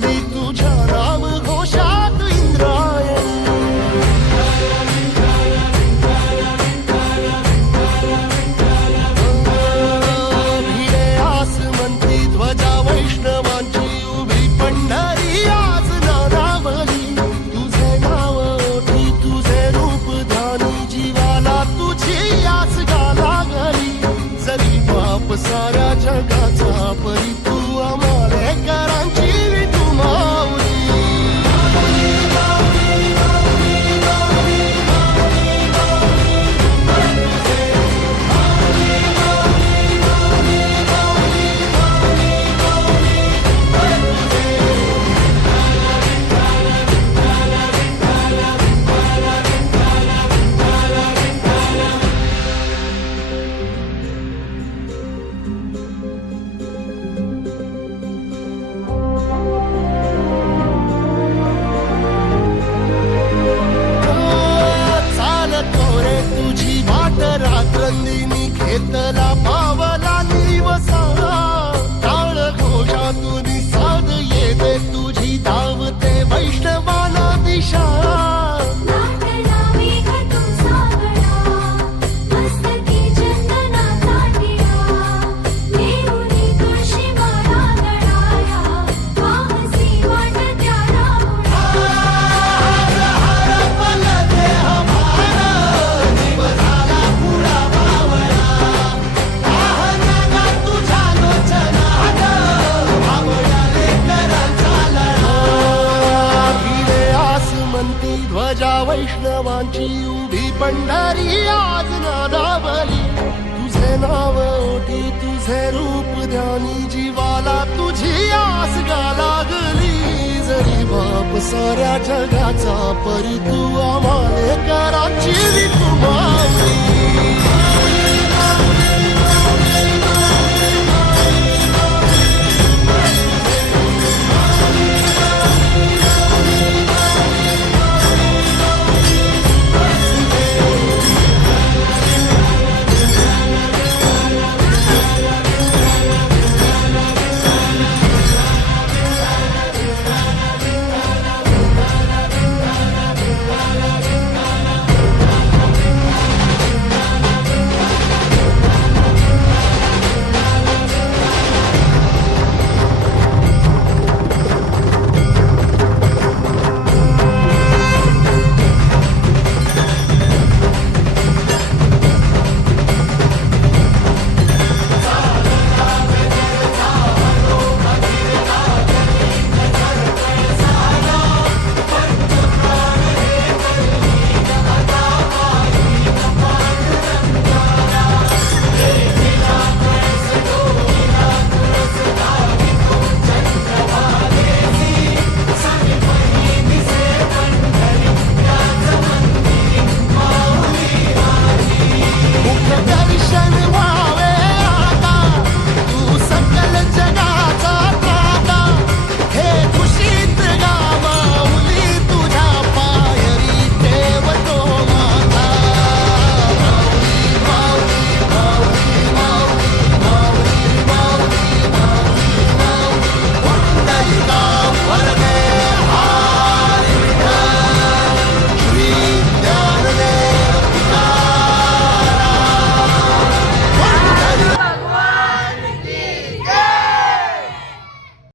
झाली तुझ्या नाम घोषात इंद्रायणी. भिडे आसमंती ध्वजा वैष्णवांची उभी पंढरी आज नानावली. तुझे नाव ओठी तुझे रूप ध्यानी जीवाला तुझी आस गाला गली. जरी बाप साऱ्या जगाचा परी तू आमालेकरांची विठू माऊली. तुझी वाट रात्रंदिनी घेतला पावला निवसा. टाळ घोषातून साध येते तुझी धावते वैष्णवाला दिशा. ध्वजा वैष्णवांची उभी पंढरी आज नादावली. तुझे नाव ओठी तुझे रूप ध्यानी जीवाला तुझी आस गा लागली. जरी बाप साऱ्या जगाचा परी तू आमालेकरांची विठू माऊली.